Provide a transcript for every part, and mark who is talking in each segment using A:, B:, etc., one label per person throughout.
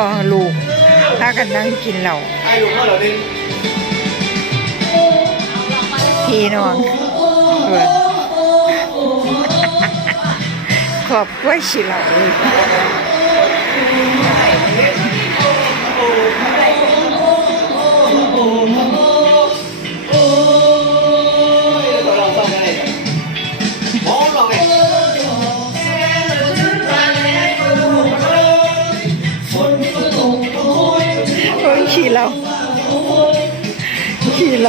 A: พ่อลูกพากันนั่งกินเหล้า
B: ไอ้ลูกพ่อเรา
A: พี่น้องเพื่อนขอบกล้วยชิเหล้า ขี่เ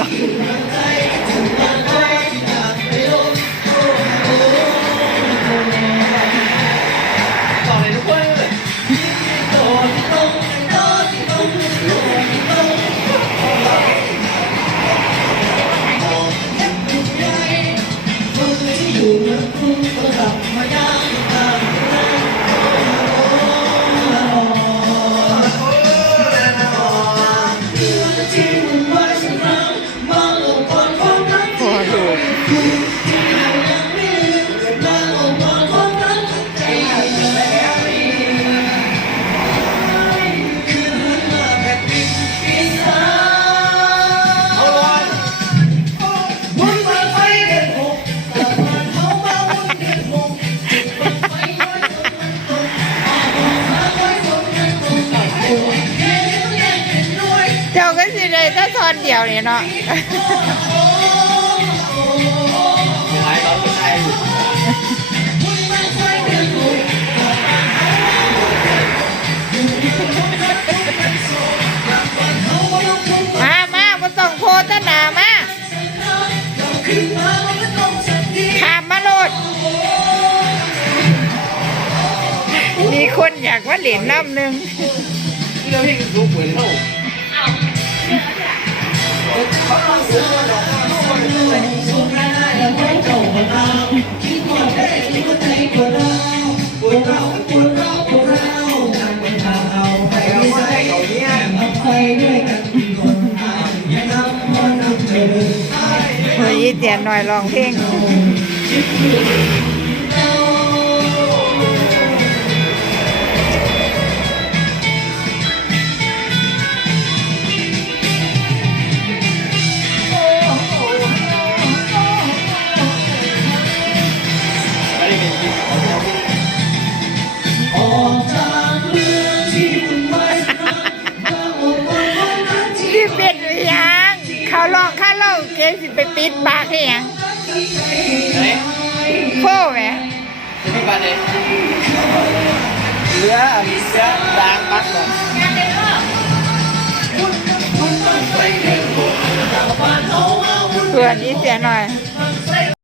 A: ถ้าทอนเดียวเนี่ยเนาะ
B: ยังไงเราเป็นไอ้
A: มามาบ่ต้องโพสต์หนามาขามมาโลด มีคนอยากว่าเหรียญน้ำหนึ่ง
B: ที่เราเห็นลูกเหมือนเรา
A: เฮ้ยเตียนหน่อยลองเพลง สิไปปิดปากให้หยัง
B: ไหน
A: โพ่แหม
B: จะมีบ้านไหนเรือเรือดางปักก่อน
A: เพื่อนนี้เสียหน่อย
B: เ